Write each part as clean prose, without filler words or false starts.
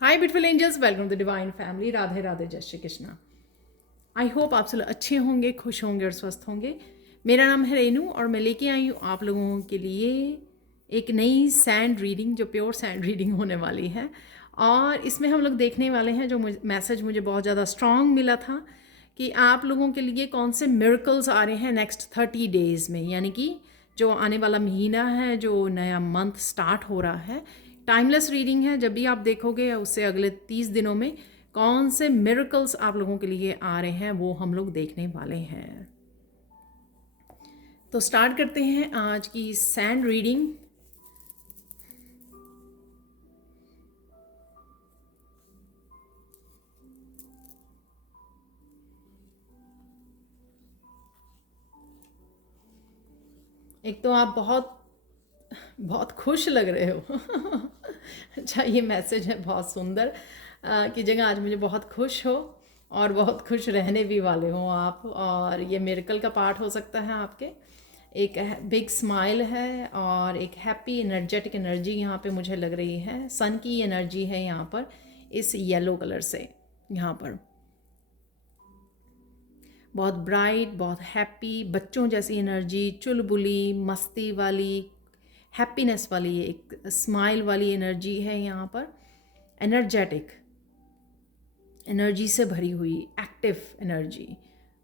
Hi beautiful angels, welcome to divine family. Radhe Radhe, जय Shri Krishna. I hope आप सब अच्छे होंगे, खुश होंगे और स्वस्थ होंगे। मेरा नाम है रेनू और मैं लेके आई हूँ आप लोगों के लिए एक नई सैंड रीडिंग, जो प्योर सैंड रीडिंग होने वाली है। और इसमें हम लोग देखने वाले हैं, जो मैसेज मुझे बहुत ज़्यादा स्ट्रॉन्ग मिला था कि आप लोगों के लिए कौन से मिरेकल्स आ रहे हैं नेक्स्ट 30 डेज़ में, यानी कि जो आने वाला महीना है, जो नया मंथ स्टार्ट हो रहा है। टाइमलेस रीडिंग है, जब भी आप देखोगे उससे अगले 30 दिनों में कौन से मिरेकल्स आप लोगों के लिए आ रहे हैं वो हम लोग देखने वाले हैं। तो स्टार्ट करते हैं आज की सैंड रीडिंग। एक तो आप बहुत बहुत खुश लग रहे हो। अच्छा, ये मैसेज है बहुत सुंदर कि जगह आज मुझे बहुत खुश हो और बहुत खुश रहने भी वाले हो आप। और ये मिरेकल का पार्ट हो सकता है आपके। एक बिग स्माइल है और एक हैप्पी एनर्जेटिक एनर्जी यहाँ पे मुझे लग रही है। सन की एनर्जी है यहाँ पर, इस येलो कलर से। यहाँ पर बहुत ब्राइट, बहुत हैप्पी, बच्चों जैसी एनर्जी, चुलबुली, मस्ती वाली, हैप्पीनेस वाली, एक स्माइल वाली एनर्जी है यहाँ पर। एनर्जेटिक एनर्जी से भरी हुई, active energy,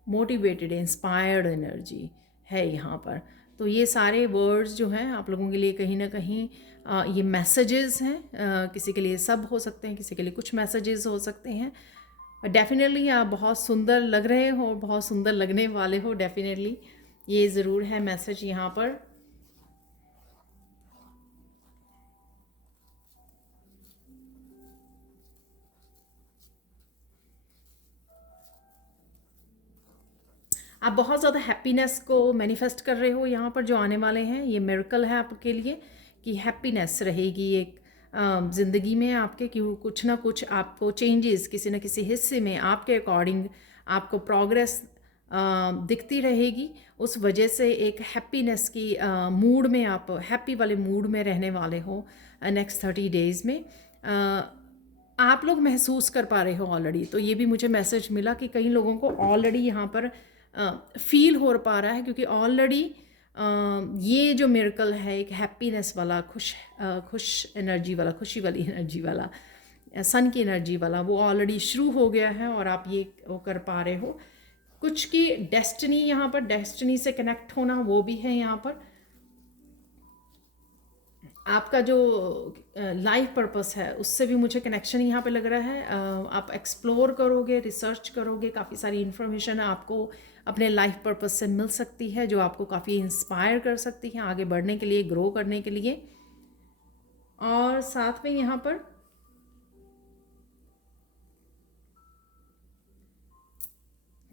motivated, inspired energy है यहाँ पर। तो ये सारे वर्ड्स जो हैं आप लोगों के लिए कहीं ना कहीं ये मैसेजेस हैं। किसी के लिए सब हो सकते हैं, किसी के लिए कुछ मैसेजेस हो सकते हैं। डेफिनेटली आप बहुत सुंदर लग रहे हो, बहुत सुंदर लगने वाले हो। डेफिनेटली ये ज़रूर है मैसेज यहाँ पर। आप बहुत ज़्यादा हैप्पीनेस को मैनिफेस्ट कर रहे हो यहाँ पर। जो आने वाले हैं ये मिरेकल है आपके लिए कि हैप्पीनेस रहेगी एक ज़िंदगी में आपके, कि कुछ ना कुछ आपको चेंजेस किसी न किसी हिस्से में आपके अकॉर्डिंग आपको प्रोग्रेस दिखती रहेगी। उस वजह से एक हैप्पीनेस की मूड में, आप हैप्पी वाले मूड में रहने वाले हो नेक्स्ट 30 डेज़ में। आप लोग महसूस कर पा रहे हो ऑलरेडी। तो ये भी मुझे मैसेज मिला कि कई लोगों को ऑलरेडी यहाँ पर फील हो पा रहा है, क्योंकि ऑलरेडी ये जो मिरेकल है एक हैप्पीनेस वाला, खुश एनर्जी वाला, खुशी वाली एनर्जी वाला, सन की एनर्जी वाला, वो ऑलरेडी शुरू हो गया है और आप ये वो कर पा रहे हो। कुछ की डेस्टिनी, यहाँ पर डेस्टिनी से कनेक्ट होना वो भी है यहाँ पर। आपका जो लाइफ पर्पस है उससे भी मुझे कनेक्शन यहाँ पे लग रहा है। आप एक्सप्लोर करोगे, रिसर्च करोगे, काफ़ी सारी इन्फॉर्मेशन आपको अपने लाइफ पर्पस से मिल सकती है, जो आपको काफ़ी इंस्पायर कर सकती है आगे बढ़ने के लिए, ग्रो करने के लिए। और साथ में यहाँ पर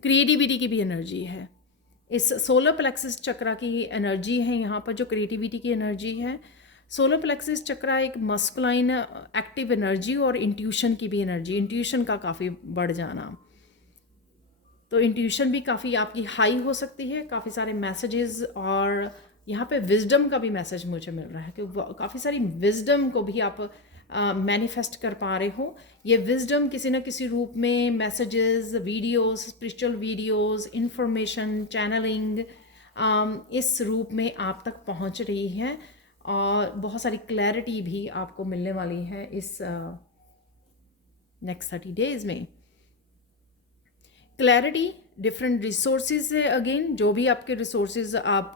क्रिएटिविटी की भी एनर्जी है। इस सोलर प्लेक्सिस चक्रा की एनर्जी है यहाँ पर, जो क्रिएटिविटी की एनर्जी है। सोलर प्लेक्सिस चक्रा एक मस्कुलाइन एक्टिव एनर्जी और इंट्यूशन की भी एनर्जी, इंट्यूशन का काफ़ी बढ़ जाना। तो इंट्यूशन भी काफ़ी आपकी हाई हो सकती है। काफ़ी सारे मैसेजेस, और यहाँ पे विजडम का भी मैसेज मुझे मिल रहा है कि काफ़ी सारी विजडम को भी आप मैनिफेस्ट कर पा रहे हो। ये विजडम किसी न किसी रूप में messages, videos, spiritual videos, information, channelling, इस रूप में आप तक पहुँच रही है। और बहुत सारी क्लैरिटी भी आपको मिलने वाली है इस नेक्स्ट 30 डेज़ में। क्लैरिटी डिफरेंट रिसोर्सेज से, अगेन जो भी आपके रिसोर्सेज आप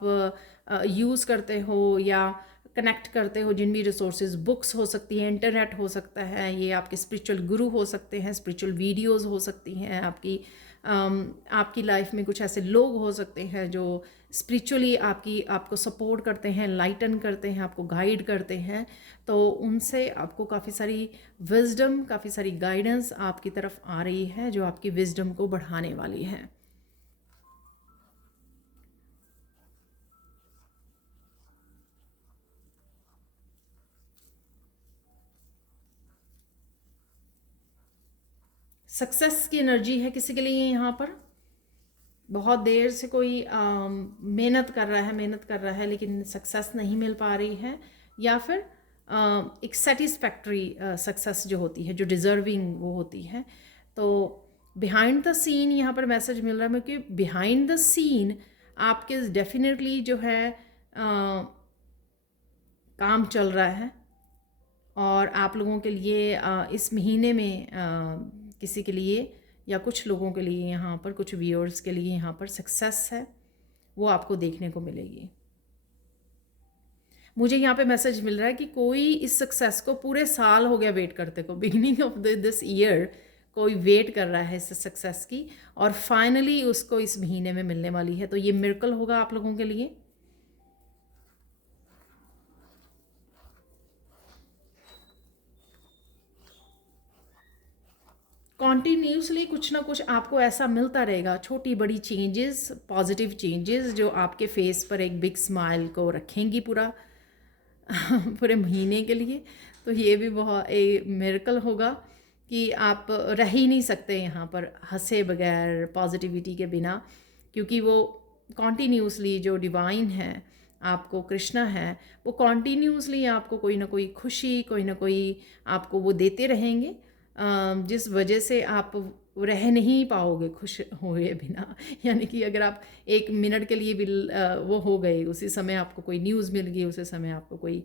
यूज़ करते हो या कनेक्ट करते हो, जिन भी रिसोर्सेज, बुक्स हो सकती हैं, इंटरनेट हो सकता है, ये आपके स्पिरिचुअल गुरु हो सकते हैं, स्पिरिचुअल वीडियोस हो सकती हैं, आपकी लाइफ में कुछ ऐसे लोग हो सकते हैं जो स्पिरिचुअली आपको सपोर्ट करते हैं, लाइटन करते हैं, आपको गाइड करते हैं। तो उनसे आपको काफ़ी सारी विजडम, काफ़ी सारी गाइडेंस आपकी तरफ आ रही है, जो आपकी विजडम को बढ़ाने वाली है। सक्सेस की एनर्जी है किसी के लिए यहाँ पर। बहुत देर से कोई मेहनत कर रहा है लेकिन सक्सेस नहीं मिल पा रही है, या फिर एक सेटिस्फैक्ट्री सक्सेस जो होती है, जो डिज़र्विंग वो होती है। तो बिहाइंड द सीन यहाँ पर मैसेज मिल रहा है कि बिहाइंड द सीन आपके डेफिनेटली जो है काम चल रहा है, और आप लोगों के लिए इस महीने में किसी के लिए या कुछ लोगों के लिए यहाँ पर, कुछ व्यूअर्स के लिए यहाँ पर सक्सेस है, वो आपको देखने को मिलेगी। मुझे यहाँ पे मैसेज मिल रहा है कि कोई इस सक्सेस को पूरे साल हो गया वेट करते को, बिगिनिंग ऑफ दिस ईयर कोई वेट कर रहा है इस सक्सेस की, और फाइनली उसको इस महीने में मिलने वाली है। तो ये मिरेकल होगा आप लोगों के लिए। कॉन्टीन्यूसली कुछ ना कुछ आपको ऐसा मिलता रहेगा, छोटी बड़ी चेंजेस, पॉजिटिव चेंजेस जो आपके फेस पर एक बिग स्माइल को रखेंगी पूरा पूरे महीने के लिए। तो ये भी बहुत एक मिरेकल होगा कि आप रह ही नहीं सकते यहाँ पर हंसे बगैर, पॉजिटिविटी के बिना, क्योंकि वो कॉन्टीन्यूसली जो डिवाइन है, आपको कृष्णा है, वो कॉन्टीन्यूसली आपको कोई ना कोई खुशी, कोई ना कोई आपको वो देते रहेंगे, जिस वजह से आप रह नहीं पाओगे खुश हुए बिना। यानी कि अगर आप एक मिनट के लिए भी वो हो गए, उसी समय आपको कोई न्यूज़ मिल गई, उसी समय आपको कोई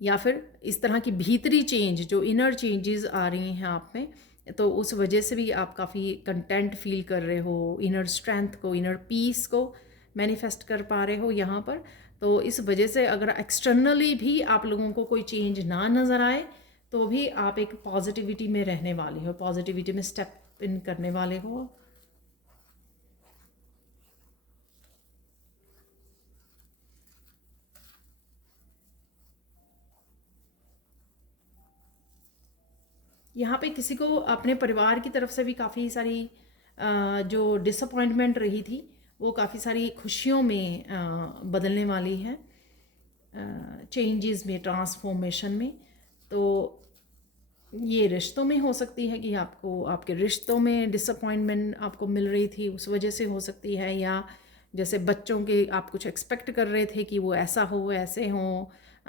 या फिर इस तरह की भीतरी चेंज, जो इनर चेंजेस आ रही हैं आप में, तो उस वजह से भी आप काफ़ी कंटेंट फील कर रहे हो, इनर स्ट्रेंथ को, इनर पीस को मैनिफेस्ट कर पा रहे हो यहाँ पर। तो इस वजह से अगर एक्सटर्नली भी आप लोगों को कोई चेंज ना नज़र आए, तो भी आप एक पॉजिटिविटी में रहने वाले हो, पॉजिटिविटी में स्टेप इन करने वाले हो। यहाँ पे किसी को अपने परिवार की तरफ से भी काफ़ी सारी जो डिसअपॉइंटमेंट रही थी, वो काफ़ी सारी खुशियों में बदलने वाली है, चेंजेस में, ट्रांसफॉर्मेशन में। तो ये रिश्तों में हो सकती है कि आपको आपके रिश्तों में डिसअपॉइंटमेंट आपको मिल रही थी, उस वजह से हो सकती है, या जैसे बच्चों के आप कुछ एक्सपेक्ट कर रहे थे कि वो ऐसा हो, ऐसे हों,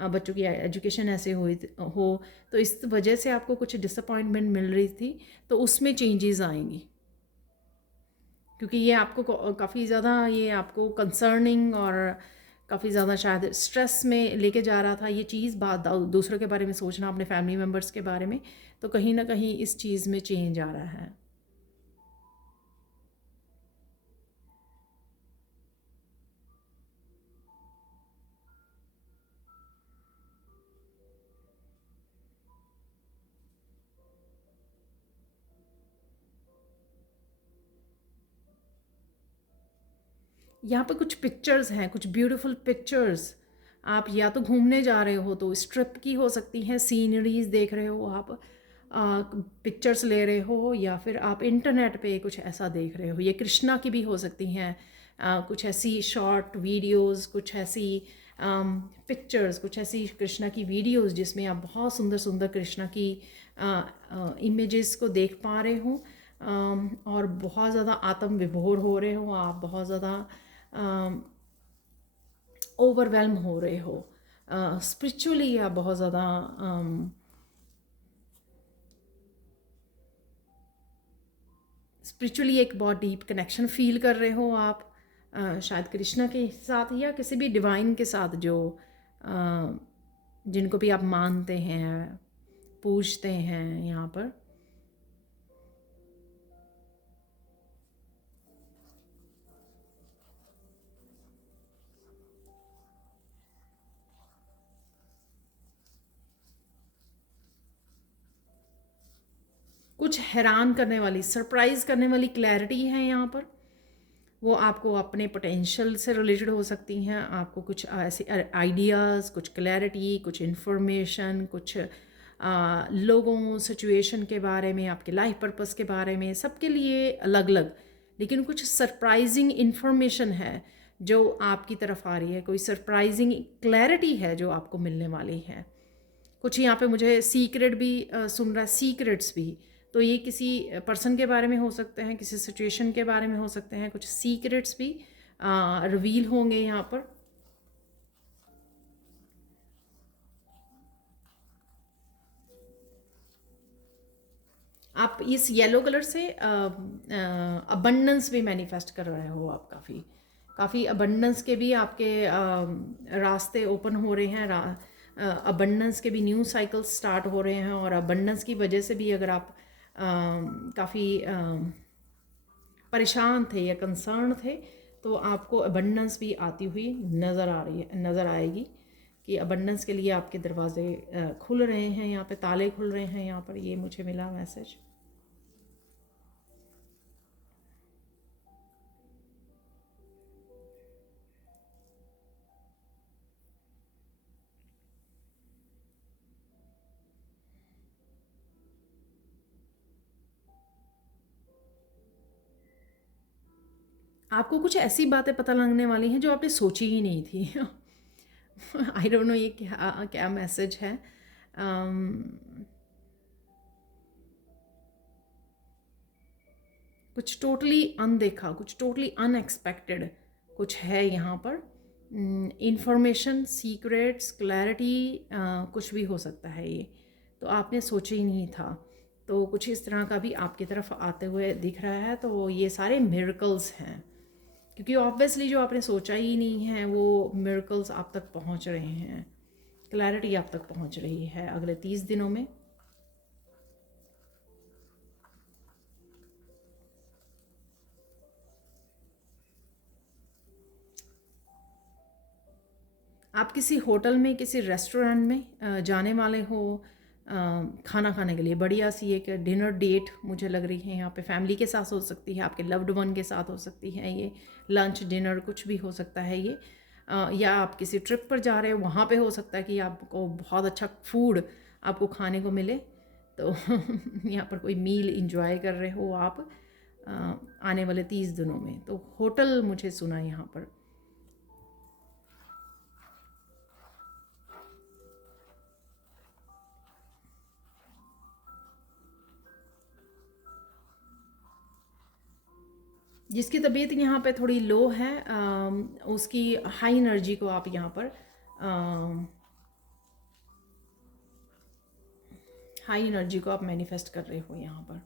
बच्चों की एजुकेशन ऐसे हो, तो इस वजह से आपको कुछ डिसअपॉइंटमेंट मिल रही थी, तो उसमें चेंजेस आएंगी, क्योंकि ये आपको काफ़ी ज़्यादा, ये आपको कंसर्निंग और काफ़ी ज़्यादा शायद स्ट्रेस में लेके जा रहा था ये चीज़, बात दूसरों के बारे में सोचना, अपने फैमिली मेम्बर्स के बारे में। तो कहीं ना कहीं इस चीज़ में चेंज आ रहा है। यहाँ पे कुछ पिक्चर्स हैं, कुछ ब्यूटीफुल पिक्चर्स। आप या तो घूमने जा रहे हो तो स्ट्रिप की हो सकती हैं, सीनरीज देख रहे हो आप, पिक्चर्स ले रहे हो, या फिर आप इंटरनेट पे कुछ ऐसा देख रहे हो। ये कृष्णा की भी हो सकती हैं, कुछ ऐसी शॉर्ट वीडियोस, कुछ ऐसी पिक्चर्स, कुछ ऐसी कृष्णा की वीडियोस जिसमें आप बहुत सुंदर सुंदर कृष्णा की इमेजेस को देख पा रहे हो, और बहुत ज़्यादा आत्म विभोर हो रहे हो आप, बहुत ज़्यादा ओवरवेलम हो रहे हो स्पिरिचुअली, या बहुत ज़्यादा स्पिरिचुअली एक बहुत डीप कनेक्शन फील कर रहे हो आप, शायद कृष्णा के साथ या किसी भी डिवाइन के साथ, जो जिनको भी आप मानते हैं, पूजते हैं यहाँ पर। कुछ हैरान करने वाली, सरप्राइज करने वाली क्लैरिटी है यहाँ पर। वो आपको अपने पोटेंशियल से रिलेटेड हो सकती हैं, आपको कुछ ऐसे आइडियाज़, कुछ क्लैरिटी, कुछ इन्फॉर्मेशन, कुछ लोगों, सिचुएशन के बारे में, आपके लाइफ पर्पस के बारे में, सबके लिए अलग अलग, लेकिन कुछ सरप्राइजिंग इन्फॉर्मेशन है जो आपकी तरफ आ रही है, कोई सरप्राइजिंग क्लैरिटी है जो आपको मिलने वाली है। कुछ यहाँ पे मुझे सीक्रेट भी सुन रहा है, सीक्रेट्स भी। तो ये किसी पर्सन के बारे में हो सकते हैं, किसी सिचुएशन के बारे में हो सकते हैं, कुछ सीक्रेट्स भी रिवील होंगे यहाँ पर। आप इस येलो कलर से अबंडेंस भी मैनिफेस्ट कर रहे हो। आप काफ़ी काफ़ी अबंडेंस के भी आपके रास्ते ओपन हो रहे हैं। अबंडेंस के भी न्यू साइकिल्स स्टार्ट हो रहे हैं, और अबंडेंस की वजह से भी अगर आप काफ़ी परेशान थे या कंसर्न थे, तो आपको अबंडेंस भी आती हुई नज़र आएगी कि अबंडेंस के लिए आपके दरवाजे खुल रहे हैं, यहाँ पे ताले खुल रहे हैं। यहाँ पर ये मुझे मिला मैसेज। आपको कुछ ऐसी बातें पता लगने वाली हैं जो आपने सोची ही नहीं थी। आई डोंट नो ये क्या क्या मैसेज है। कुछ टोटली अनदेखा, कुछ टोटली अनएक्सपेक्टेड कुछ है यहाँ पर। इंफॉर्मेशन, सीक्रेट्स, क्लैरिटी, कुछ भी हो सकता है ये, तो आपने सोचा ही नहीं था। तो कुछ इस तरह का भी आपकी तरफ आते हुए दिख रहा है। तो ये सारे मिरेकल्स हैं, क्योंकि ऑब्वियसली जो आपने सोचा ही नहीं है वो मिरेकल्स आप तक पहुंच रहे हैं, क्लैरिटी आप तक पहुंच रही है अगले 30 दिनों में। आप किसी होटल में, किसी रेस्टोरेंट में जाने वाले हो खाना खाने के लिए। बढ़िया सी एक डिनर डेट मुझे लग रही है यहाँ पे। फैमिली के साथ हो सकती है, आपके लव्ड वन के साथ हो सकती है, ये लंच डिनर कुछ भी हो सकता है ये। या आप किसी ट्रिप पर जा रहे हो, वहाँ पे हो सकता है कि आपको बहुत अच्छा फूड आपको खाने को मिले। तो यहाँ पर कोई मील इंजॉय कर रहे हो आप आने वाले 30 दिनों में। तो होटल मुझे सुना यहाँ पर। जिसकी तबीयत यहाँ पे थोड़ी लो है, उसकी हाई एनर्जी को आप यहाँ पर हाई एनर्जी को आप मैनिफेस्ट कर रहे हो यहाँ पर।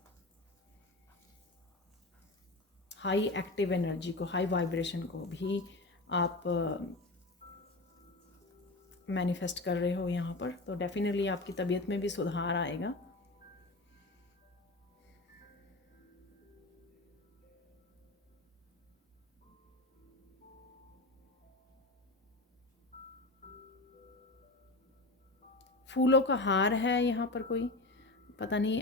हाई एक्टिव एनर्जी को, हाई वाइब्रेशन को भी आप मैनिफेस्ट कर रहे हो यहाँ पर। तो डेफिनेटली आपकी तबीयत में भी सुधार आएगा। फूलों का हार है यहाँ पर कोई, पता नहीं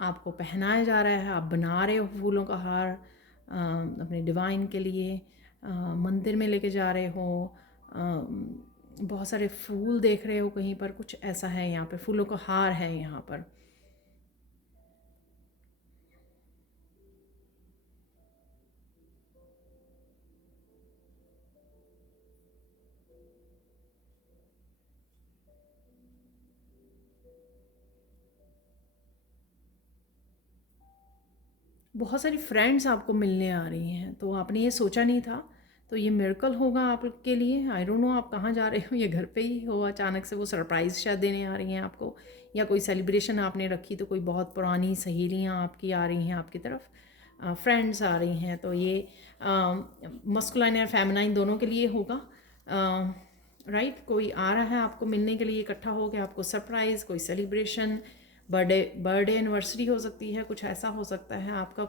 आपको पहनाया जा रहा है, आप बना रहे हो फूलों का हार अपने डिवाइन के लिए, मंदिर में लेके जा रहे हो। बहुत सारे फूल देख रहे हो कहीं पर, कुछ ऐसा है यहाँ पे। फूलों का हार है यहाँ पर। बहुत सारी फ्रेंड्स आपको मिलने आ रही हैं, तो आपने ये सोचा नहीं था, तो ये मिरेकल होगा आपके लिए। आई डोंट नो आप कहाँ जा रहे हो, ये घर पे ही हो, अचानक से वो सरप्राइज़ शायद देने आ रही हैं आपको, या कोई सेलिब्रेशन आपने रखी तो कोई बहुत पुरानी सहेलियाँ आपकी आ रही हैं आपकी तरफ, फ्रेंड्स आ रही हैं। तो ये मस्कुलाइन या फेमिनाइन दोनों के लिए होगा। राइट, कोई आ रहा है आपको मिलने के लिए, इकट्ठा हो के आपको सरप्राइज़, कोई सेलिब्रेशन, बर्थडे एनिवर्सरी हो सकती है, कुछ ऐसा हो सकता है आपका।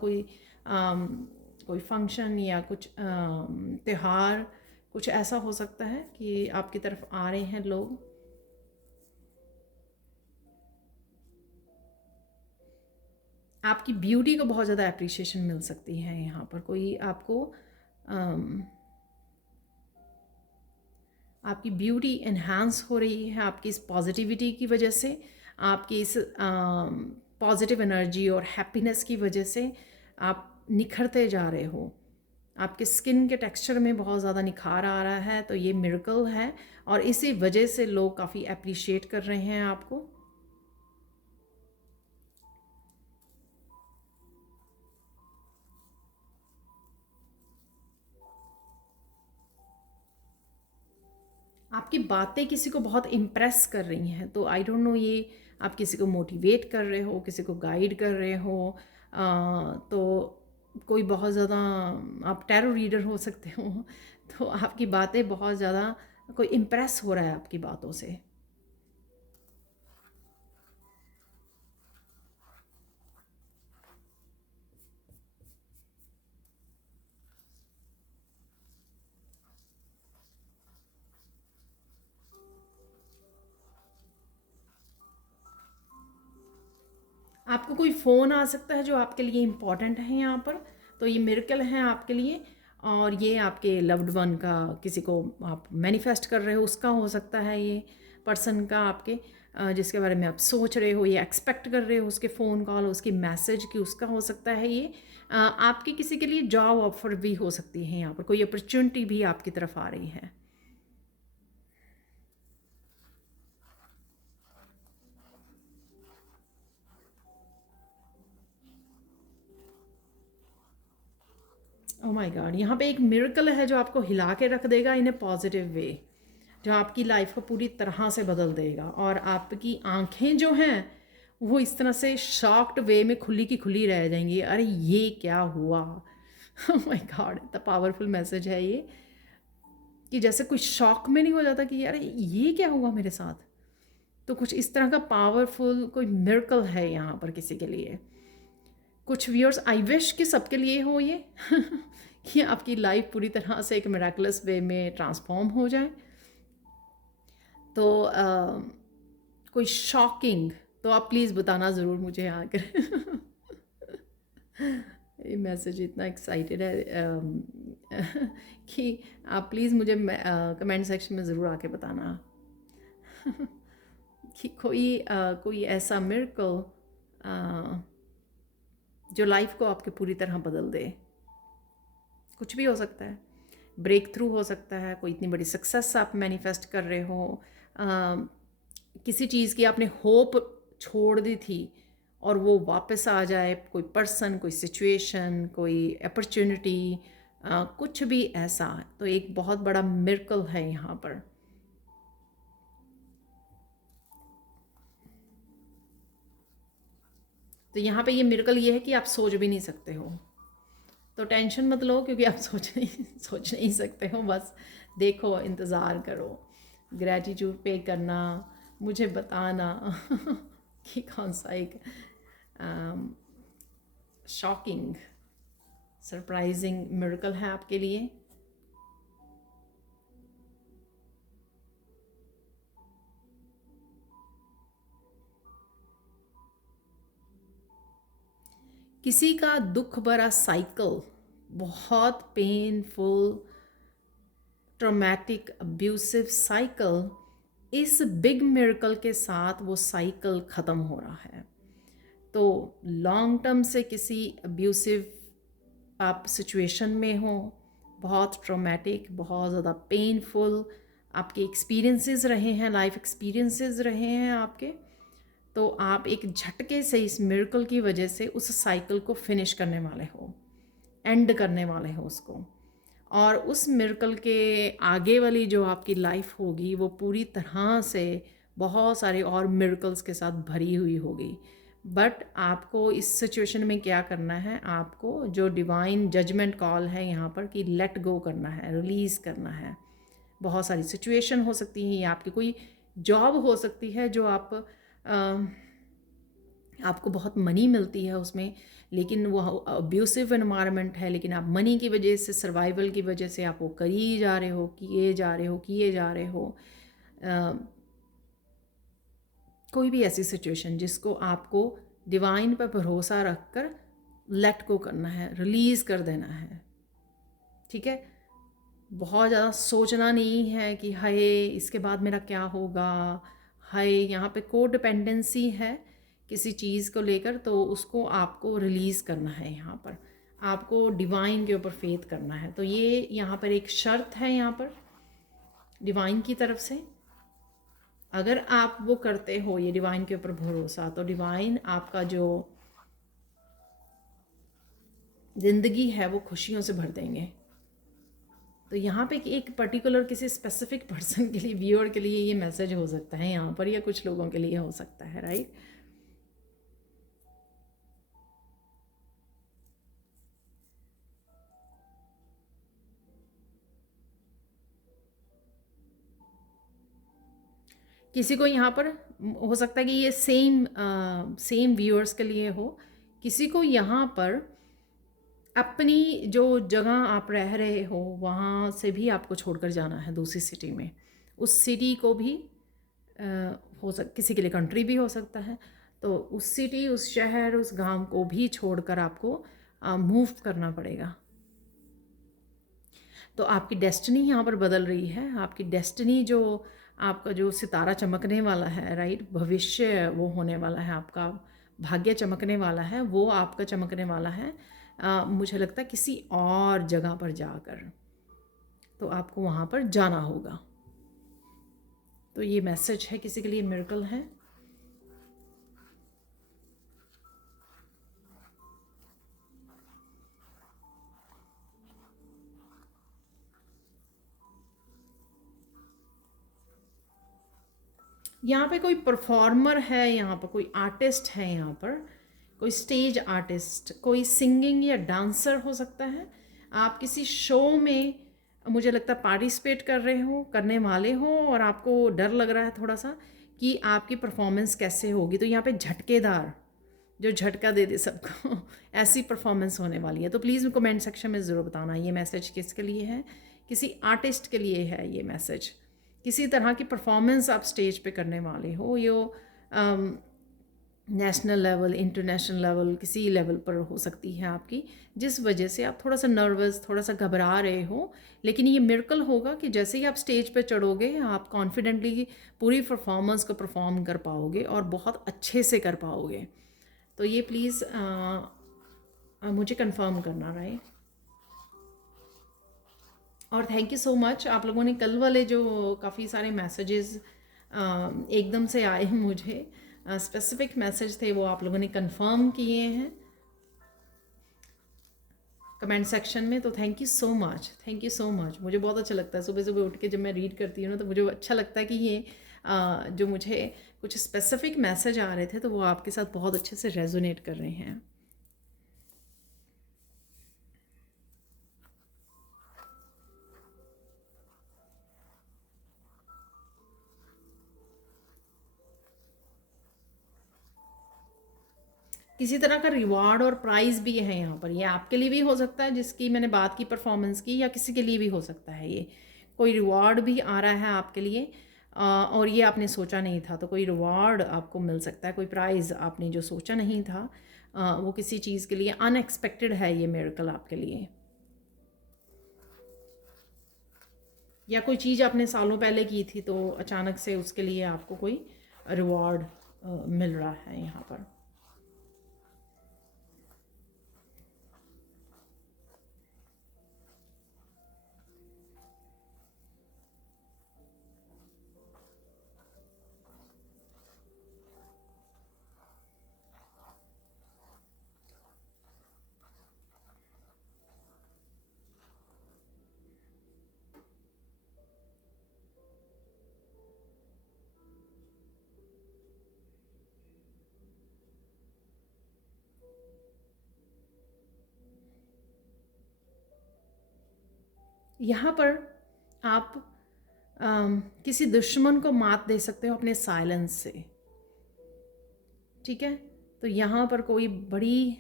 कोई फंक्शन या कुछ त्यौहार, कुछ ऐसा हो सकता है कि आपकी तरफ आ रहे हैं लोग। आपकी ब्यूटी को बहुत ज़्यादा अप्रिशिएशन मिल सकती है यहाँ पर। कोई आपको आपकी ब्यूटी इन्हांस हो रही है आपकी इस पॉजिटिविटी की वजह से, आपकी इस पॉजिटिव एनर्जी और हैप्पीनेस की वजह से आप निखरते जा रहे हो। आपके स्किन के टेक्सचर में बहुत ज़्यादा निखार आ रहा है। तो ये मिरेकल है, और इसी वजह से लोग काफ़ी अप्रिशिएट कर रहे हैं आपको। आपकी बातें किसी को बहुत इम्प्रेस कर रही हैं, तो आई डोंट नो ये आप किसी को मोटिवेट कर रहे हो, किसी को गाइड कर रहे हो। तो कोई बहुत ज़्यादा, आप टैरो रीडर हो सकते हो। तो आपकी बातें बहुत ज़्यादा, कोई इम्प्रेस हो रहा है आपकी बातों से। आपको कोई फ़ोन आ सकता है जो आपके लिए इम्पॉर्टेंट है यहाँ पर, तो ये मिरेकल है आपके लिए। और ये आपके लव्ड वन का, किसी को आप मैनिफेस्ट कर रहे हो उसका हो सकता है ये पर्सन का, आपके जिसके बारे में आप सोच रहे हो, ये एक्सपेक्ट कर रहे हो उसके फ़ोन कॉल, उसकी मैसेज की, उसका हो सकता है ये। आपके किसी के लिए जॉब ऑफर भी हो सकती है यहाँ पर, कोई अपॉर्चुनिटी भी आपकी तरफ आ रही है। ओह माय गॉड, यहाँ पे एक मिरेकल है जो आपको हिला के रख देगा इन ए पॉजिटिव वे, जो आपकी लाइफ को पूरी तरह से बदल देगा। और आपकी आंखें जो हैं वो इस तरह से शॉक्ड वे में खुली की खुली रह जाएंगी, अरे ये क्या हुआ। ओह माय गॉड, इतना पावरफुल मैसेज है ये, कि जैसे कोई शॉक में नहीं हो जाता कि अरे ये क्या हुआ मेरे साथ। तो कुछ इस तरह का पावरफुल कोई मिरेकल है यहाँ पर किसी के लिए। कुछ व्यूअर्स, आई विश कि सबके लिए हो ये कि आपकी लाइफ पूरी तरह से एक मिराकुलस वे में ट्रांसफॉर्म हो जाए। तो कोई शॉकिंग, तो आप प्लीज़ बताना ज़रूर मुझे आकर। ये मैसेज इतना एक्साइटेड है कि आप प्लीज़ मुझे कमेंट सेक्शन में ज़रूर आके बताना कि कोई ऐसा मिरेकल जो लाइफ को आपके पूरी तरह बदल दे। कुछ भी हो सकता है, ब्रेक थ्रू हो सकता है, कोई इतनी बड़ी सक्सेस आप मैनिफेस्ट कर रहे हो, किसी चीज़ की आपने होप छोड़ दी थी और वो वापस आ जाए, कोई पर्सन, कोई सिचुएशन, कोई अपॉर्चुनिटी, कुछ भी ऐसा, तो एक बहुत बड़ा मिरेकल है यहाँ पर। तो यहाँ पे ये मिरेकल ये है कि आप सोच भी नहीं सकते हो, तो टेंशन मत लो, क्योंकि आप सोच नहीं सकते हो, बस देखो, इंतज़ार करो, ग्रैटिट्यूड पे करना, मुझे बताना कि कौन सा एक शॉकिंग सरप्राइजिंग मिरेकल है आपके लिए। किसी का दुख भरा साइकिल, बहुत पेनफुल, ट्रॉमेटिक, अब्यूसिव साइकिल, इस बिग मिरेकल के साथ वो साइकिल ख़त्म हो रहा है। तो लॉन्ग टर्म से किसी अब्यूसिव आप सिचुएशन में हो, बहुत ट्रॉमेटिक, बहुत ज़्यादा पेनफुल आपके एक्सपीरियंसेस रहे हैं, लाइफ एक्सपीरियंसेस रहे हैं आपके, तो आप एक झटके से इस मिरेकल की वजह से उस साइकिल को फिनिश करने वाले हो, एंड करने वाले हो उसको। और उस मिरेकल के आगे वाली जो आपकी लाइफ होगी वो पूरी तरह से बहुत सारे और मिरेकल्स के साथ भरी हुई होगी। बट आपको इस सिचुएशन में क्या करना है, आपको जो डिवाइन जजमेंट कॉल है यहाँ पर कि लेट गो करना है, रिलीज़ करना है। बहुत सारी सिचुएशन हो सकती हैं, या आपकी कोई जॉब हो सकती है जो आपको बहुत मनी मिलती है उसमें, लेकिन वो अब्यूसिव एनवायरनमेंट है, लेकिन आप मनी की वजह से, सर्वाइवल की वजह से आप वो कर ही जा रहे हो, किए जा रहे हो, किए जा रहे हो। कोई भी ऐसी सिचुएशन जिसको आपको डिवाइन पर भरोसा रख कर लेट गो करना है, रिलीज़ कर देना है, ठीक है। बहुत ज़्यादा सोचना नहीं है कि हाय इसके बाद मेरा क्या होगा, हाय, यहाँ पे को डिपेंडेंसी है किसी चीज़ को लेकर, तो उसको आपको रिलीज़ करना है। यहाँ पर आपको डिवाइन के ऊपर फेथ करना है। तो ये यहाँ पर एक शर्त है यहाँ पर डिवाइन की तरफ से। अगर आप वो करते हो ये डिवाइन के ऊपर भरोसा, तो डिवाइन आपका जो ज़िंदगी है वो खुशियों से भर देंगे। तो यहाँ पे कि एक पर्टिकुलर किसी स्पेसिफिक पर्सन के लिए, व्यूअर के लिए ये मैसेज हो सकता है यहाँ पर, या कुछ लोगों के लिए हो सकता है, राइट। किसी को यहाँ पर हो सकता है कि ये सेम व्यूअर्स के लिए हो। किसी को यहाँ पर अपनी जो जगह आप रह रहे हो वहाँ से भी आपको छोड़कर जाना है दूसरी सिटी में। उस सिटी को भी किसी के लिए कंट्री भी हो सकता है, तो उस सिटी, उस शहर, उस गांव को भी छोड़कर आपको मूव करना पड़ेगा। तो आपकी डेस्टिनी यहाँ पर बदल रही है। आपकी डेस्टिनी, जो आपका जो सितारा चमकने वाला है, राइट, भविष्य वो होने वाला है, आपका भाग्य चमकने वाला है, वो आपका चमकने वाला है मुझे लगता है किसी और जगह पर जाकर। तो आपको वहाँ पर जाना होगा। तो ये मैसेज है, किसी के लिए मिरेकल है। यहाँ पे कोई परफॉर्मर है, यहाँ पर कोई आर्टिस्ट है, यहाँ पर कोई स्टेज आर्टिस्ट, कोई सिंगिंग या डांसर हो सकता है। आप किसी शो में मुझे लगता है पार्टिसिपेट कर रहे हो, करने वाले हो, और आपको डर लग रहा है थोड़ा सा कि आपकी परफॉर्मेंस कैसे होगी। तो यहाँ पे झटकेदार, जो झटका दे दे सबको ऐसी परफॉर्मेंस होने वाली है। तो प्लीज़ कमेंट सेक्शन में ज़रूर बताना ये मैसेज किसके लिए है। किसी आर्टिस्ट के लिए है ये मैसेज। किसी तरह की परफॉर्मेंस आप स्टेज पे करने वाले हो, यो नेशनल लेवल, इंटरनेशनल लेवल, किसी लेवल पर हो सकती है आपकी, जिस वजह से आप थोड़ा सा नर्वस, थोड़ा सा घबरा रहे हो। लेकिन ये मिरेकल होगा कि जैसे ही आप स्टेज पे चढ़ोगे, आप कॉन्फिडेंटली पूरी परफॉर्मेंस को परफॉर्म कर पाओगे और बहुत अच्छे से कर पाओगे। तो ये प्लीज़ मुझे कंफर्म करना, राइट। और थैंक यू सो मच, आप लोगों ने कल वाले जो काफ़ी सारे मैसेजेस एकदम से आए हैं मुझे, स्पेसिफिक मैसेज थे, वो आप लोगों ने कंफर्म किए हैं कमेंट सेक्शन में। तो thank you so much, thank you so much. मुझे बहुत अच्छा लगता है सुबह सुबह उठ के जब मैं रीड करती हूँ ना, तो मुझे अच्छा लगता है कि ये जो मुझे कुछ स्पेसिफिक मैसेज आ रहे थे, तो वो आपके साथ बहुत अच्छे से रेजोनेट कर रहे हैं। किसी तरह का रिवॉर्ड और प्राइज़ भी है यहाँ पर। ये आपके लिए भी हो सकता है जिसकी मैंने बात की परफॉर्मेंस की, या किसी के लिए भी हो सकता है ये कोई रिवॉर्ड भी आ रहा है आपके लिए, और ये आपने सोचा नहीं था, तो कोई रिवॉर्ड आपको मिल सकता है, कोई प्राइज़ आपने जो सोचा नहीं था वो किसी चीज़ के लिए अनएक्सपेक्टेड है ये मिरेकल आपके लिए। या कोई चीज़ आपने सालों पहले की थी, तो अचानक से उसके लिए आपको कोई रिवॉर्ड मिल रहा है यहाँ पर। यहाँ पर आप किसी दुश्मन को मात दे सकते हो अपने साइलेंस से, ठीक है। तो यहाँ पर कोई बड़ी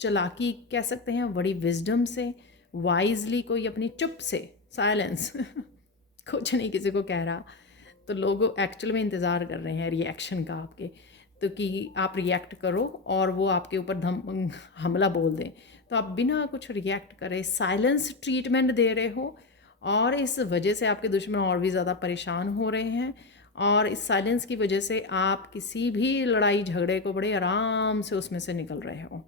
चालाकी कह सकते हैं, बड़ी विजडम से, वाइजली कोई अपनी चुप से, साइलेंस कुछ नहीं किसी को कह रहा, तो लोग एक्चुअल में इंतज़ार कर रहे हैं रिएक्शन का आपके, तो कि आप रिएक्ट करो और वो आपके ऊपर हमला बोल दें। तो आप बिना कुछ रिएक्ट करे साइलेंस ट्रीटमेंट दे रहे हो, और इस वजह से आपके दुश्मन और भी ज़्यादा परेशान हो रहे हैं। और इस साइलेंस की वजह से आप किसी भी लड़ाई झगड़े को बड़े आराम से उसमें से निकल रहे हो।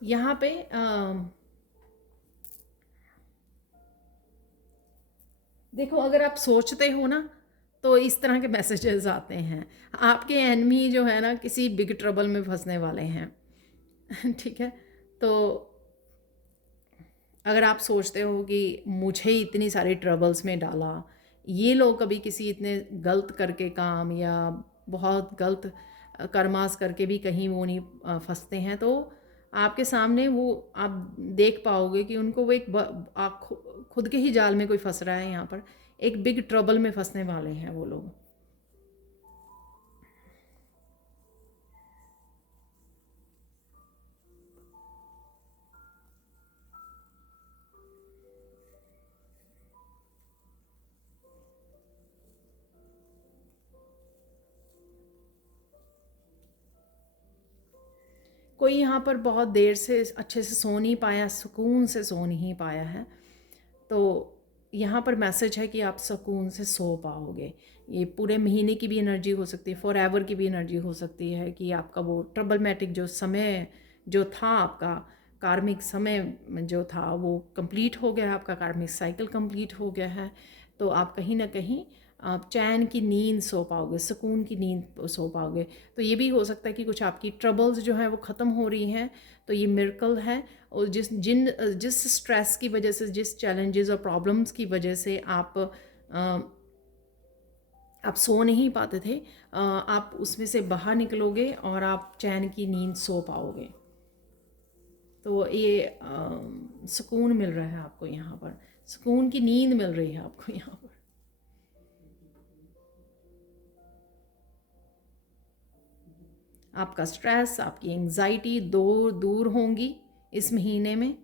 यहाँ पे देखो, अगर आप सोचते हो ना तो इस तरह के मैसेजेस आते हैं। आपके एनमी जो है ना किसी बिग ट्रबल में फंसने वाले हैं। ठीक है, तो अगर आप सोचते हो कि मुझे इतनी सारी ट्रबल्स में डाला, ये लोग कभी किसी इतने गलत करके काम या बहुत गलत कर्मास करके भी कहीं वो नहीं फंसते हैं, तो आपके सामने वो आप देख पाओगे कि उनको वो आप खुद के ही जाल में कोई फंस रहा है। यहाँ पर एक बिग ट्रबल में फंसने वाले हैं वो लोग। कोई यहाँ पर बहुत देर से अच्छे से सो नहीं पाया, सुकून से सो नहीं पाया है, तो यहाँ पर मैसेज है कि आप सुकून से सो पाओगे। ये पूरे महीने की भी एनर्जी हो सकती है, फॉर एवर की भी एनर्जी हो सकती है कि आपका वो ट्रबलमेटिक जो समय जो था, आपका कार्मिक समय जो था वो कंप्लीट हो गया है, आपका कार्मिक साइकिल कंप्लीट हो गया है। तो आप कहीं ना कहीं आप चैन की नींद सो पाओगे, सुकून की नींद सो पाओगे। तो ये भी हो सकता है कि कुछ आपकी ट्रबल्स जो हैं वो ख़त्म हो रही हैं, तो ये मिरेकल है। और जिस स्ट्रेस की वजह से, जिस चैलेंजेस और प्रॉब्लम्स की वजह से आप सो नहीं पाते थे, आप उसमें से बाहर निकलोगे और आप चैन की नींद सो पाओगे। तो ये सुकून मिल रहा है आपको यहाँ पर, सुकून की नींद मिल रही है आपको यहाँ पर। आपका स्ट्रेस, आपकी एंग्जाइटी दूर होंगी इस महीने में।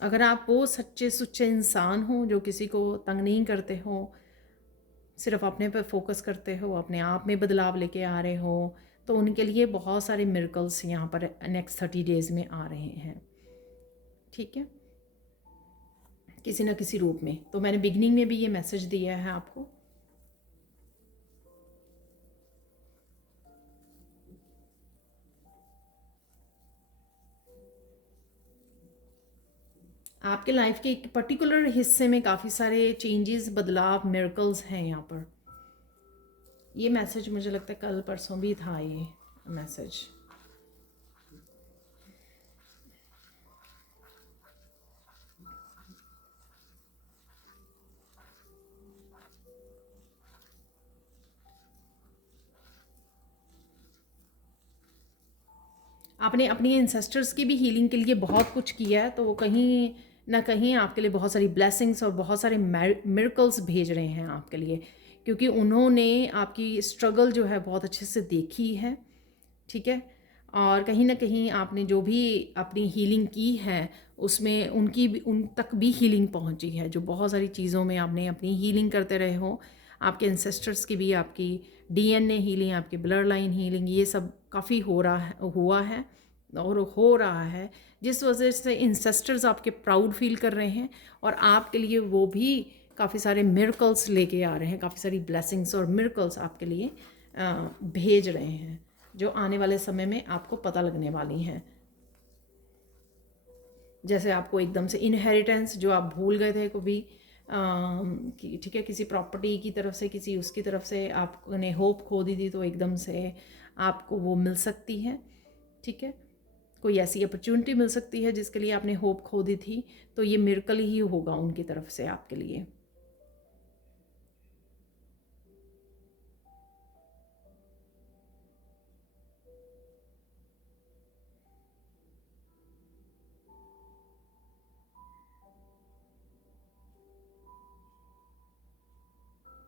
अगर आप वो सच्चे सुच्चे इंसान हो जो किसी को तंग नहीं करते हो, सिर्फ अपने पर फोकस करते हो, अपने आप में बदलाव लेके आ रहे हो, तो उनके लिए बहुत सारे मिरेकल्स यहाँ पर नेक्स्ट 30 डेज़ में आ रहे हैं। ठीक है, किसी न किसी रूप में। तो मैंने बिगनिंग में भी ये मैसेज दिया है आपको। आपके लाइफ के एक पर्टिकुलर हिस्से में काफ़ी सारे चेंजेस, बदलाव, मिरेकल्स हैं यहाँ पर। ये मैसेज मुझे लगता है कल परसों भी था ये मैसेज। आपने अपनी एंसेस्टर्स की भी हीलिंग के लिए बहुत कुछ किया है, तो वो कहीं ना कहीं आपके लिए बहुत सारी ब्लेसिंग्स और बहुत सारे मिरेकल्स भेज रहे हैं आपके लिए, क्योंकि उन्होंने आपकी स्ट्रगल जो है बहुत अच्छे से देखी है। ठीक है, और कहीं ना कहीं आपने जो भी अपनी हीलिंग की है उसमें उन तक भी हीलिंग पहुंची है। जो बहुत सारी चीज़ों में आपने अपनी हीलिंग करते रहे हो, आपके एंसेस्टर्स की भी, आपकी डीएनए हीलिंग, आपकी ब्लड लाइन हीलिंग, ये सब काफ़ी हुआ है और हो रहा है, जिस वजह से इंसेस्टर्स आपके प्राउड फील कर रहे हैं और आपके लिए वो भी काफ़ी सारे मिरेकल्स लेके आ रहे हैं, काफ़ी सारी ब्लेसिंग्स और मिरेकल्स आपके लिए भेज रहे हैं, जो आने वाले समय में आपको पता लगने वाली हैं। जैसे आपको एकदम से इनहेरिटेंस जो आप भूल गए थे कभी, ठीक है, किसी प्रॉपर्टी की तरफ से, किसी उसकी तरफ से आपने होप खो दी थी, तो एकदम से आपको वो मिल सकती है। ठीक है, कोई ऐसी अपॉर्चुनिटी मिल सकती है जिसके लिए आपने होप खो दी थी, तो ये मिरेकल ही होगा उनकी तरफ से आपके लिए।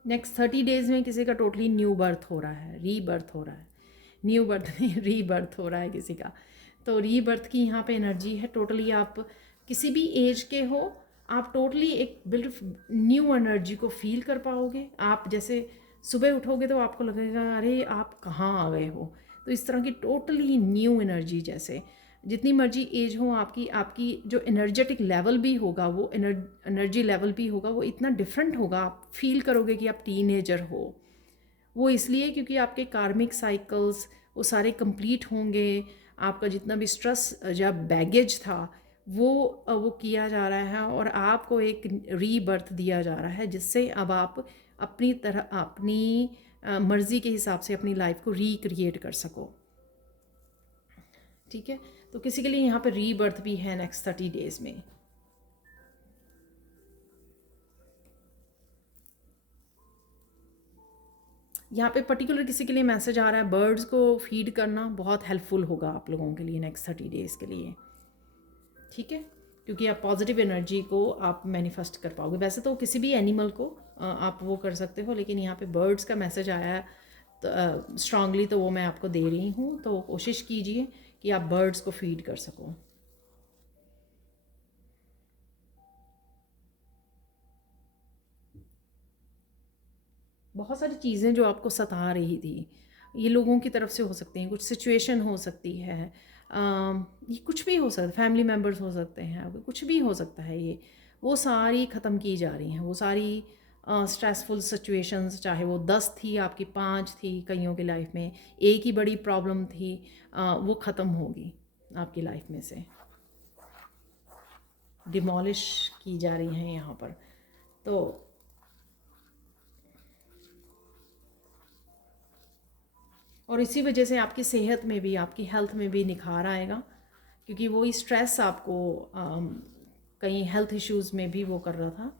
नेक्स्ट 30 डेज़ में किसी का टोटली न्यू बर्थ हो रहा है, रीबर्थ हो रहा है। न्यू बर्थ नहीं, रीबर्थ हो रहा है किसी का। तो रीबर्थ की यहाँ पे एनर्जी है। टोटली आप किसी भी एज के हो, आप टोटली एक बिल्कुल न्यू एनर्जी को फील कर पाओगे। आप जैसे सुबह उठोगे तो आपको लगेगा अरे आप कहाँ आ गए हो। तो इस तरह की टोटली न्यू एनर्जी, जैसे जितनी मर्जी एज हो आपकी, आपकी जो एनर्जेटिक लेवल भी होगा, वो एनर्जी लेवल भी होगा, वो इतना डिफरेंट होगा, आप फील करोगे कि आप टीनेजर हो। वो इसलिए क्योंकि आपके कार्मिक साइकिल्स वो सारे कंप्लीट होंगे। आपका जितना भी स्ट्रेस या बैगेज था वो किया जा रहा है, और आपको एक रीबर्थ दिया जा रहा है, जिससे अब आप अपनी तरह अपनी मर्ज़ी के हिसाब से अपनी लाइफ को रिक्रिएट कर सको। ठीक है, तो किसी के लिए यहाँ पे रीबर्थ भी है नेक्स्ट 30 डेज में। यहाँ पे पर्टिकुलर किसी के लिए मैसेज आ रहा है, बर्ड्स को फीड करना बहुत हेल्पफुल होगा आप लोगों के लिए नेक्स्ट 30 डेज़ के लिए। ठीक है, क्योंकि आप पॉजिटिव एनर्जी को आप मैनिफेस्ट कर पाओगे। वैसे तो किसी भी एनिमल को आप वो कर सकते हो, लेकिन यहाँ पे बर्ड्स का मैसेज आया है तो स्ट्रांगली, तो वो मैं आपको दे रही हूँ। तो कोशिश कीजिए कि आप बर्ड्स को फीड कर सको। बहुत सारी चीज़ें जो आपको सता रही थी, ये लोगों की तरफ से हो सकती हैं, कुछ सिचुएशन हो सकती है, ये कुछ भी हो सकता है, फैमिली मेम्बर्स हो सकते हैं, कुछ भी हो सकता है, ये वो सारी ख़त्म की जा रही हैं। वो सारी स्ट्रेसफुल सिचुएशंस, चाहे वो 10 थी आपकी, 5 थी कईयों की लाइफ में, एक ही बड़ी प्रॉब्लम थी, वो ख़त्म होगी आपकी लाइफ में से, डिमोलिश की जा रही हैं यहाँ पर। तो और इसी वजह से आपकी सेहत में भी, आपकी हेल्थ में भी निखार आएगा, क्योंकि वो स्ट्रेस आपको कई हेल्थ इश्यूज़ में भी वो कर रहा था।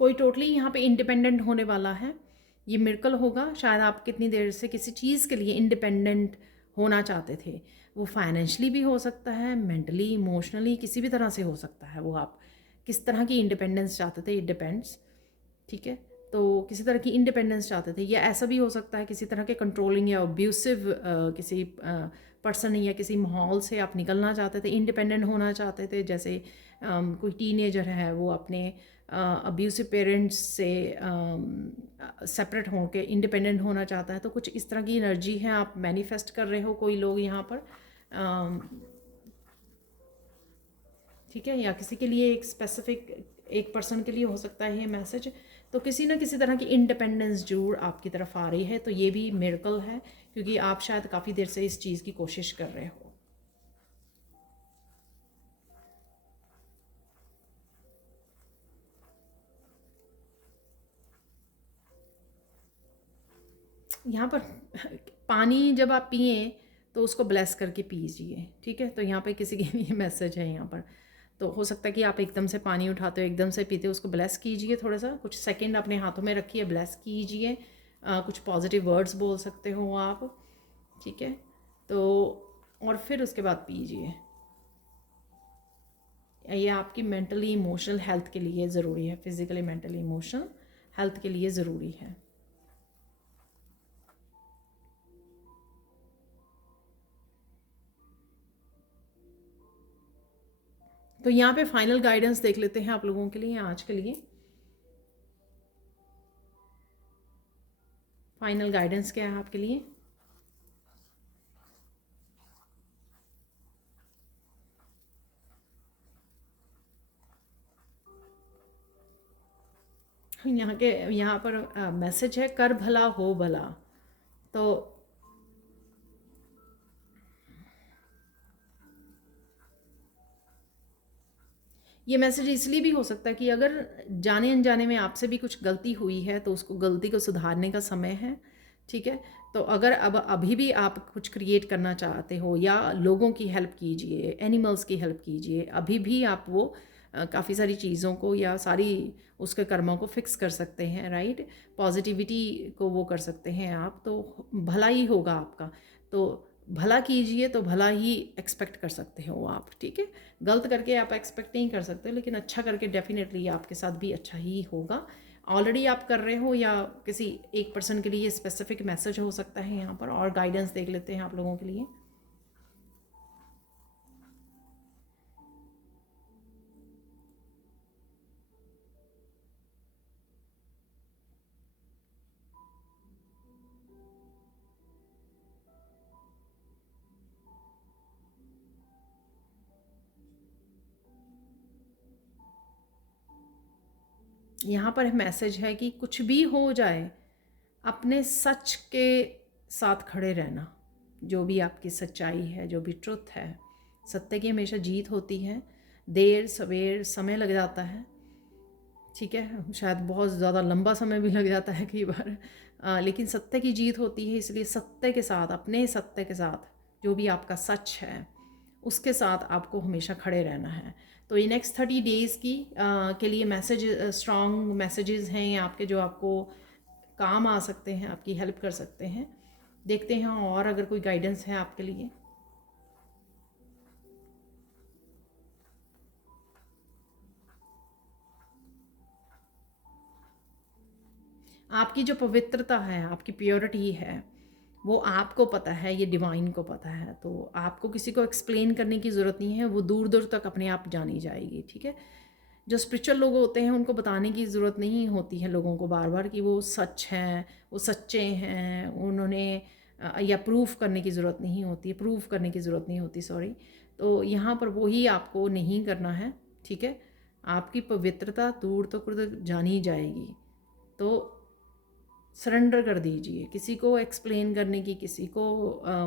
कोई टोटली यहाँ पे इंडिपेंडेंट होने वाला है, ये मिरेकल होगा। शायद आप कितनी देर से किसी चीज़ के लिए इंडिपेंडेंट होना चाहते थे, वो फाइनेंशली भी हो सकता है, मेंटली, इमोशनली, किसी भी तरह से हो सकता है। वो आप किस तरह की इंडिपेंडेंस चाहते थे, इट डिपेंड्स। ठीक है, तो किसी तरह की इंडिपेंडेंस चाहते थे, या ऐसा भी हो सकता है किसी तरह के कंट्रोलिंग या अब्यूसिव किसी पर्सन या किसी माहौल से आप निकलना चाहते थे, इंडिपेंडेंट होना चाहते थे। जैसे कोई टीनेजर है, वो अपने अब्यूसिव पेरेंट्स से सेपरेट होकर इंडिपेंडेंट होना चाहता है, तो कुछ इस तरह की एनर्जी है, आप मैनिफेस्ट कर रहे हो कोई लोग यहाँ पर। ठीक है, या किसी के लिए एक स्पेसिफिक एक पर्सन के लिए हो सकता है ये मैसेज। तो किसी न किसी तरह की इंडिपेंडेंस जरूर आपकी तरफ आ रही है, तो ये भी मिरेकल है, क्योंकि आप शायद काफ़ी देर से इस चीज़ की कोशिश कर रहे हो। यहाँ पर पानी जब आप पिए तो उसको ब्लेस करके पीजिए। ठीक है, तो यहाँ पे किसी के लिए मैसेज है यहाँ पर। तो हो सकता है कि आप एकदम से पानी उठाते हो, एकदम से पीते हो, उसको ब्लेस कीजिए, थोड़ा सा कुछ सेकंड अपने हाथों में रखिए, ब्लेस कीजिए, कुछ पॉजिटिव वर्ड्स बोल सकते हो आप। ठीक है, तो और फिर उसके बाद पीजिए। ये आपकी मेंटली इमोशनल हेल्थ के लिए ज़रूरी है, फिज़िकली मेंटली इमोशनल हेल्थ के लिए ज़रूरी है। तो यहाँ पे फाइनल गाइडेंस देख लेते हैं आप लोगों के लिए आज के लिए। फाइनल गाइडेंस क्या है आपके लिए? यहाँ पर मैसेज है, कर भला हो भला। तो ये मैसेज इसलिए भी हो सकता है कि अगर जाने अनजाने में आपसे भी कुछ गलती हुई है, तो उसको गलती को सुधारने का समय है। ठीक है, तो अगर अब अभी भी आप कुछ क्रिएट करना चाहते हो, या लोगों की हेल्प कीजिए, एनिमल्स की हेल्प कीजिए, अभी भी आप वो काफ़ी सारी चीज़ों को या सारी उसके कर्मों को फिक्स कर सकते हैं। राइट, पॉजिटिविटी को वो कर सकते हैं आप, तो भला ही होगा आपका। तो भला कीजिए तो भला ही एक्सपेक्ट कर सकते हो आप। ठीक है, गलत करके आप एक्सपेक्ट नहीं कर सकते, लेकिन अच्छा करके डेफिनेटली आपके साथ भी अच्छा ही होगा। ऑलरेडी आप कर रहे हो, या किसी एक पर्सन के लिए स्पेसिफिक मैसेज हो सकता है यहाँ पर। और गाइडेंस देख लेते हैं आप लोगों के लिए। यहाँ पर मैसेज है कि कुछ भी हो जाए अपने सच के साथ खड़े रहना। जो भी आपकी सच्चाई है, जो भी ट्रुथ है, सत्य की हमेशा जीत होती है। देर सवेर समय लग जाता है, ठीक है, शायद बहुत ज़्यादा लंबा समय भी लग जाता है कई बार, लेकिन सत्य की जीत होती है। इसलिए सत्य के साथ, अपने सत्य के साथ, जो भी आपका सच है उसके साथ आपको हमेशा खड़े रहना है। तो ये नेक्स्ट 30 डेज़ के लिए मैसेज, स्ट्रॉन्ग मैसेजेस हैं ये आपके, जो आपको काम आ सकते हैं, आपकी हेल्प कर सकते हैं। देखते हैं और अगर कोई गाइडेंस है आपके लिए। आपकी जो पवित्रता है, आपकी प्योरिटी है, वो आपको पता है, ये डिवाइन को पता है। तो आपको किसी को एक्सप्लेन करने की ज़रूरत नहीं है, वो दूर दूर तक अपने आप जानी जाएगी, ठीक है। जो स्पिरिचुअल लोग होते हैं उनको बताने की ज़रूरत नहीं होती है लोगों को बार बार कि वो सच हैं, वो सच्चे हैं, उन्होंने या प्रूफ करने की ज़रूरत नहीं होती है, प्रूफ करने की ज़रूरत नहीं होती, सॉरी। तो यहाँ पर वही आपको नहीं करना है, ठीक है। आपकी पवित्रता दूर तक जानी जाएगी। तो सरेंडर कर दीजिए, किसी को एक्सप्लेन करने की, किसी को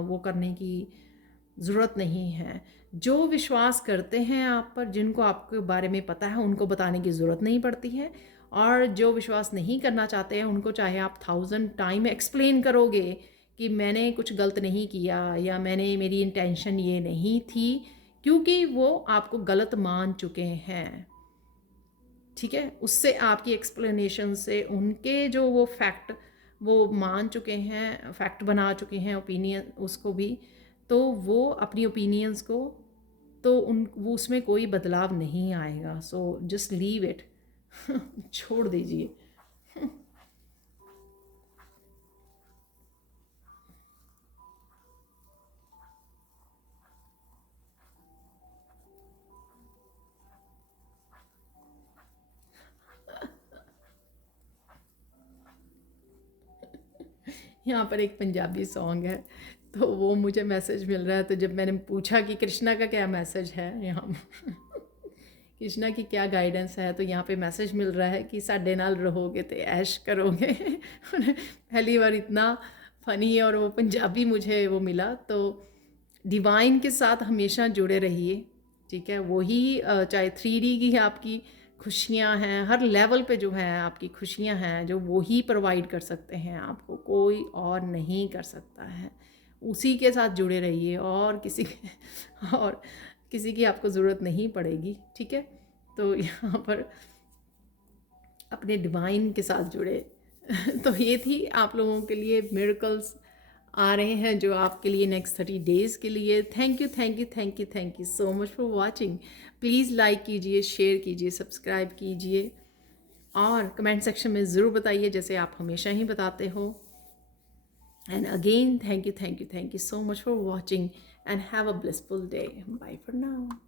वो करने की ज़रूरत नहीं है। जो विश्वास करते हैं आप पर, जिनको आपके बारे में पता है, उनको बताने की ज़रूरत नहीं पड़ती है। और जो विश्वास नहीं करना चाहते हैं उनको चाहे आप 1000 टाइम एक्सप्लेन करोगे कि मैंने कुछ गलत नहीं किया या मेरी इंटेंशन ये नहीं थी, क्योंकि वो आपको गलत मान चुके हैं, ठीक है। उससे आपकी एक्सप्लेनेशन से उनके जो वो फैक्ट वो मान चुके हैं, फैक्ट बना चुके हैं, ओपिनियन उसको भी, तो वो अपनी ओपिनियंस को, तो वो उसमें कोई बदलाव नहीं आएगा। सो जस्ट लीव इट छोड़ दीजिए। यहाँ पर एक पंजाबी सॉन्ग है, तो वो मुझे मैसेज मिल रहा है। तो जब मैंने पूछा कि कृष्णा का क्या मैसेज है यहाँ कृष्णा की क्या गाइडेंस है, तो यहाँ पे मैसेज मिल रहा है कि साडे नाल रहोगे तो ऐश करोगे पहली बार इतना फ़नी और वो पंजाबी मुझे वो मिला। तो डिवाइन के साथ हमेशा जुड़े रहिए, ठीक है। वही चाहे 3D की आपकी खुशियाँ हैं, हर लेवल पे जो है आपकी खुशियाँ हैं, जो वो ही प्रोवाइड कर सकते हैं आपको, कोई और नहीं कर सकता है। उसी के साथ जुड़े रहिए और और किसी की आपको ज़रूरत नहीं पड़ेगी, ठीक है। तो यहाँ पर अपने डिवाइन के साथ जुड़े तो ये थी आप लोगों के लिए मिरेकल्स आ रहे हैं जो आपके लिए नेक्स्ट 30 डेज़ के लिए। Thank you, thank you, thank you, thank you so much for watching. Please like कीजिए, शेयर कीजिए, सब्सक्राइब कीजिए और कमेंट सेक्शन में ज़रूर बताइए जैसे आप हमेशा ही बताते हो। And again thank you, thank you, thank you so much for watching and have a blissful day. Bye for now.